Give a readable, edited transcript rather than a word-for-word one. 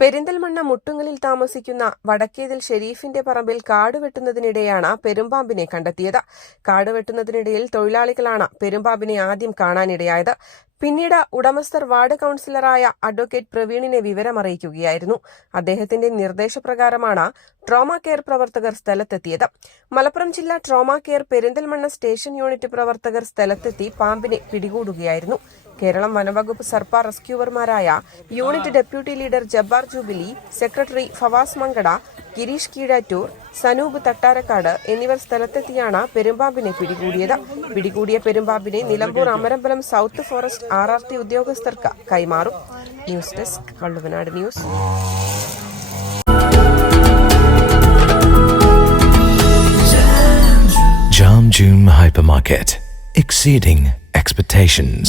പെരിന്തൽമണ്ണ മുട്ടുങ്ങലിൽ താമസിക്കുന്ന വടക്കേതിൽ ഷെരീഫിന്റെ പറമ്പിൽ കാട് വെട്ടുന്നതിനിടെയാണ് പെരുമ്പാമ്പിനെ കണ്ടെത്തിയത്. കാട് വെട്ടുന്നതിനിടയിൽ തൊഴിലാളികളാണ് പെരുമ്പാമ്പിനെ ആദ്യം കാണാനിടയായത്. പിന്നീട് ഉടമസ്ഥർ വാർഡ് കൌൺസിലറായ അഡ്വക്കേറ്റ് പ്രവീണിനെ വിവരമറിയിക്കുകയായിരുന്നു. അദ്ദേഹത്തിന്റെ നിർദ്ദേശപ്രകാരമാണ് ട്രോമ കെയർ പ്രവർത്തകർ സ്ഥലത്തെത്തിയത്. മലപ്പുറം ജില്ലാ trauma care Perinthalmanna station unit പ്രവർത്തകർ സ്ഥലത്തെത്തി പാമ്പിനെ പിടികൂടുകയായിരുന്നു. കേരളം വനംവകുപ്പ് സർപ്പാർ റെസ്ക്യൂവർമാരായ unit deputy leader Jabbar Jubilee, secretary Fawaz Mankada, Girish Keezhattur, Sanoop Thattarakkad എന്നിവർ സ്ഥലത്തെത്തിയാണ് പെരുമ്പാമ്പിനെ പിടികൂടിയത്. പിടികൂടിയ പെരുമ്പാമ്പിനെ Nilambur Amarambalam south forest RRT ഉദ്യോഗസ്ഥർക്ക് കൈമാറും. News desk Valluvanad news. Jam June Hypermarket, exceeding expectations.